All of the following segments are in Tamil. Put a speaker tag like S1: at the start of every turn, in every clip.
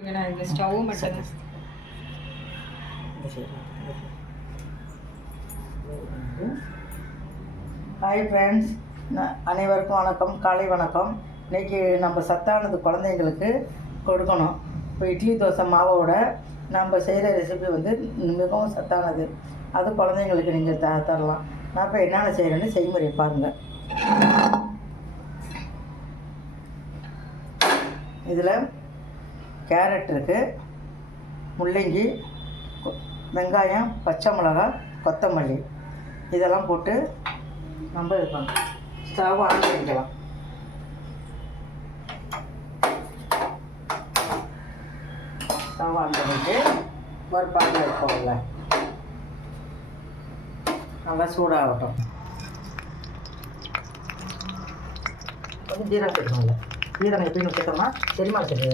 S1: இந்த ஸ்டவ் மட்டும்
S2: ஹாய் ஃப்ரெண்ட்ஸ் அனைவருக்கும் வணக்கம். காலை வணக்கம். இன்றைக்கி நம்ம சத்தானது குழந்தைங்களுக்கு கொடுக்கணும். இப்போ இட்லி தோசை மாவோட நம்ம செய்கிற ரெசிபி வந்து மிகவும் சத்தானது. அது குழந்தைங்களுக்கு நீங்கள் த தரலாம். நான் இப்போ என்னென்ன செய்கிறேன்னு செய்முறை பாருங்கள் இதில் கேரட் இருக்குது முள்ளங்கி வெங்காயம் பச்சை மிளகாய் கொத்தமல்லி. இதெல்லாம் போட்டு நம்ம இது பண்ணலாம். ஸ்டவ் ஆன் பண்ணிக்கலாம் ஸ்டவ் ஆன் பண்ணிட்டு ஒரு பாட்டில் வைப்போம்ல. நல்லா சூடாகட்டும். கொஞ்சம் ஜீரகம் சேர்க்கணும்ல எப்படி கேட்டோம்னா சேர்த்தோம்னா செரிமானத்துக்கு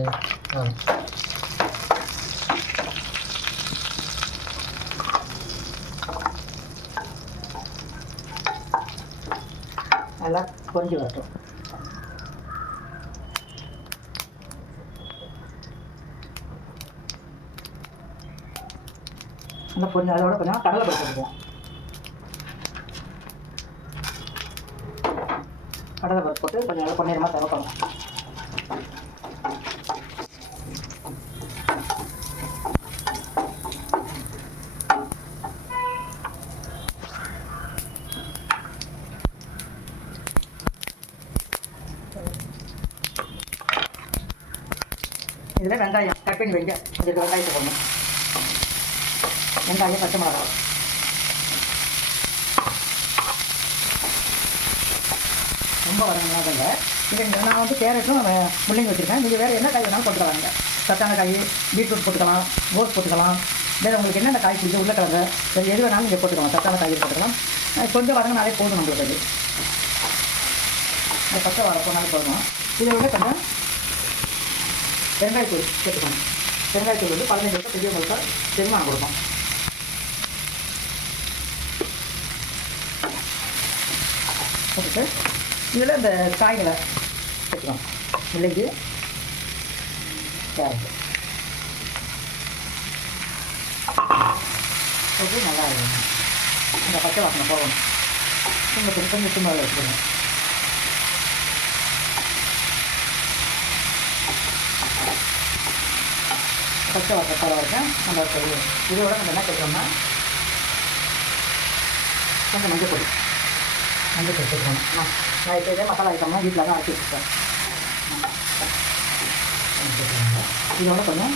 S2: நல்லா கொஞ்சம் வரட்டும். நல்லா பொரிஞ்சு அதோட கொஞ்சம் கடலை பருப்பு போட்டுக்குவோம் கடலை பருப்பு போட்டு கொஞ்சம் நல்லா பொன்னிறமாக தேவைப்படும் இதில் வெங்காயம் கட் பண்ணி வைங்க இதுக்கு வெங்காயத்தை போடணும். வெங்காயம் பச்சை மிளகாய். ரொம்ப வரணும் இல்லை இது நான் வந்து கேரட்டும் முள்ளங்கி வச்சுருக்கேன். நீங்கள் வேறு என்ன காய் வேணாலும் போட்டு வராங்க சத்தான காய் பீட்ரூட் போட்டுக்கலாம் கோஸ் போட்டுக்கலாம். வேறு உங்களுக்கு என்னென்ன காய் பிடிச்சி உருளைக்கிழங்கு வேறு எது வேணாலும் நீங்கள் போட்டுக்கலாம் சத்தான காய் போட்டுக்கலாம். கொஞ்சம் வதங்கினாலே போதும் நம்மளுக்கு அது. அந்த பச்சை வர போனாலே போதும். இதை விட கொஞ்சம் வெங்காயத்தூள் சேர்த்துக்கணும் வெங்காயத்தூள் வந்து பதினஞ்சு வருஷம் பெரியவங்களுக்கு செரிமானம் கொடுக்கும் போட்டுட்டு இதில் இந்த காய்களை சேர்த்துக்கணும் மிளகு கேரட். போட்டு நல்லா இருக்கும் இந்த பச்சை வாசனை போகணும். கொஞ்சம் கொஞ்சம் கொஞ்சம் மேலே வச்சுக்கணும். பச்சை வாசனை போகிற வரைக்கும் நம்ம செய்யணும். இதோட நம்ம என்ன சேர்க்கணும்னா கொஞ்சம் மஞ்சள் பொடி. மஞ்சள் பொடி சேர்க்கணும் நான் நான் இப்போ இதே மசாலா ஐட்டம்லாம் வீட்டில் தான் அரைச்சி வச்சுருக்கேன் இதோட கொஞ்சம்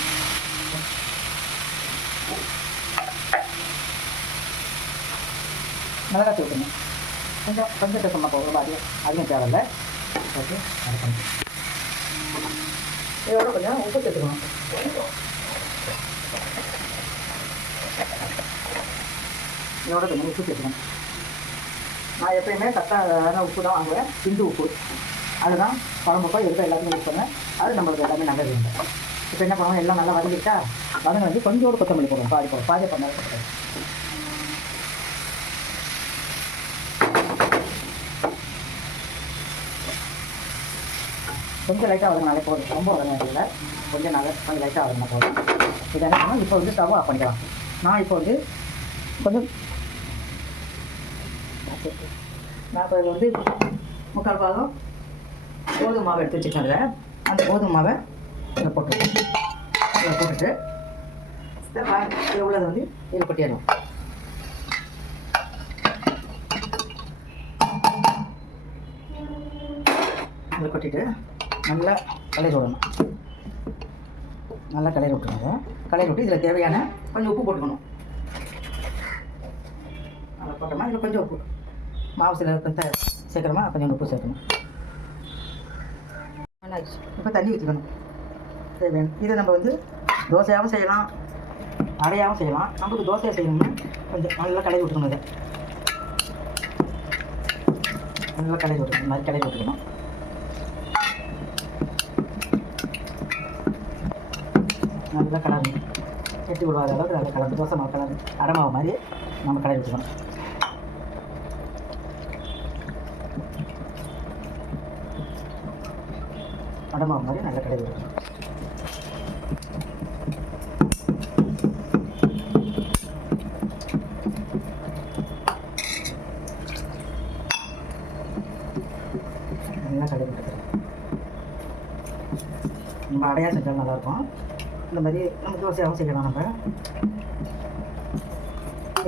S2: மிளகாய் சேர்க்கணும் கொஞ்சம் கொஞ்சம் சேர்க்கணும் போகும் ரொம்ப அதிகம் அதிகம் தேவையில்லை ஓகே அது கொஞ்சம் இதோட கொஞ்சம் உப்பு சேர்த்துக்கணும் இதோட கொஞ்சம் உப்பு சேர்த்துக்கணும் நான் எப்பயுமே கரெக்டான உப்பு தான் வாங்குவேன். இந்து உப்பு. அதுதான் குழம்புப்பா எடுத்து எல்லாத்தையும் யூஸ் பண்ணேன் அது நம்மளுக்கு எல்லாமே நல்லது. இல்லை இப்போ என்ன பண்ணுவோம்? எல்லாம் நல்லா வதங்கிட்டா வதங்க வந்து கொஞ்சோடு கொத்தமல்லி போடுவோம். பாதி போடுவோம் பாதி பண்ண கொஞ்சம் லைட்டாக வதங்கினாலே போதும். ரொம்ப வதங்க இல்லை கொஞ்சம் நல்லா கொஞ்சம் லைட்டாக வதங்கினா போதும். இதெல்லாம் இப்போ வந்து ஸ்டவ் ஆஃப் பண்ணிக்கலாம். நான் இப்போ வந்து கொஞ்சம் நான் இப்போ வந்து முக்கால் பாகம் கோதுமை மாவு எடுத்து வச்சுருக்கேன் அதில் அந்த கோதுமை மாவை இதில் போட்டு இதில் போட்டுட்டு இதில் உள்ளதை வந்து இதில் கொட்டிடுவோம் இதில் கொட்டிட்டு நல்லா கலரி விடணும். நல்லா கலரி விட்டுருங்க கலரி விட்டு இதில் தேவையான கொஞ்சம் உப்பு போட்டுக்கணும். அதில் போட்டோம்னா இதில் கொஞ்சம் உப்பு. மாவு சில கொஞ்சம் சேர்க்குறோமா கொஞ்சம் உப்பு சேர்க்கணும். இப்போ தண்ணி ஊற்றிக்கணும் தேவையான இதை நம்ம வந்து தோசையாகவும் செய்யலாம். அடையாகவும் செய்யலாம். நமக்கு தோசையை செய்யணும்னா கொஞ்சம் நல்லா கடையை விட்டுக்கணும் இதை. நல்லா கடையை விட்டுக்கணும் மாதிரி கடையை விட்டுக்கணும் நல்லா கலரணும். கெட்டி விடுவாத அளவுக்கு நல்லா கலந்து தோசை மாவு கலரு அடை மாதிரி நம்ம கடையை விட்டுக்கணும் மடமாக மாதிரி நல்ல கடை வரும். நல்லா கடை விட்டுக்கிறேன் நம்ம அடையாக செஞ்சாலும் நல்லாயிருக்கும். இந்த மாதிரி நம்ம தோசையாகவும் செய்யலாம் நம்ம.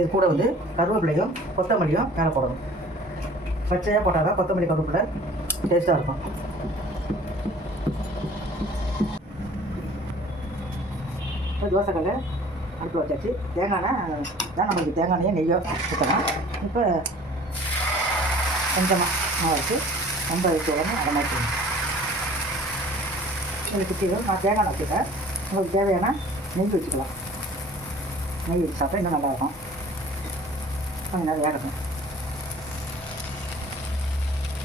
S2: இது கூட வந்து கருவேப்பிலையும் கொத்தமல்லியும் மேலே போடணும். பச்சையாக போட்டால் தான் கொத்தமல்லி கருவேப்பிலை டேஸ்ட்டாக இருக்கும். இப்போ தோசைக்கல் அடுப்பு வச்சாச்சு. தேங்காய் தான் நம்மளுக்கு தேங்காய் எண்ணெய் நெய்யோ ஊற்றலாம் இப்போ கொஞ்சமாக மாவு வச்சு ரொம்ப வச்சு உடனே அதை உங்களுக்கு நான் தேங்காய் வச்சுட்டேன் உங்களுக்கு தேவையான நெய் வச்சுக்கலாம். நெய் வச்சு சாப்பிட்டா இன்னும் நல்லாயிருக்கும். கொஞ்சம் நேரம் வேகட்டும்.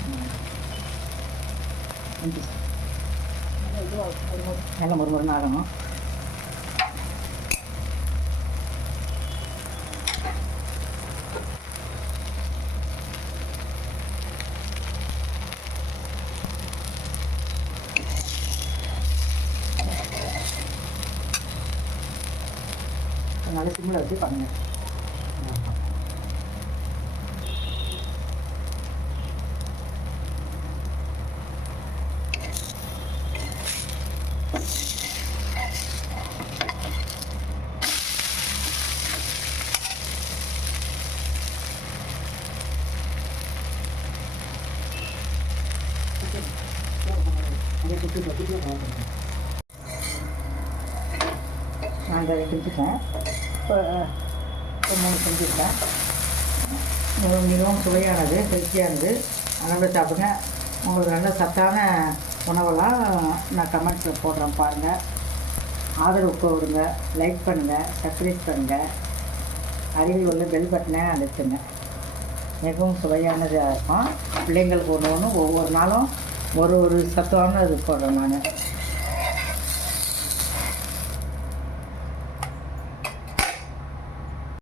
S2: ம். நல்ல முறுமுறுன்னு ஆகணும். அதனால சிம்மில் வச்சு பண்ணுங்கள் நான் இதை செஞ்சுட்டேன் மூணு செஞ்சுருக்கேன் மிகவும் மிகவும் சுவையானது ஹெல்த்தியானது அதனால் சாப்பிடுங்க. உங்களுக்கு நல்ல சத்தான உணவெல்லாம் நான் கமெண்ட்ஸில் போடுறேன் பாருங்கள் ஆதரவு போடுங்க லைக் பண்ணுங்கள் சப்ஸ்கிரைப் பண்ணுங்கள் அருகில் உள்ள பெல் பட்டனை அழுத்துங்க. மிகவும் சுவையானதாக இருக்கும். பிள்ளைங்களுக்கு ஒன்று ஒன்று ஒவ்வொரு நாளும் ஒரு ஒரு சத்தான இது போடுறேன் நான்.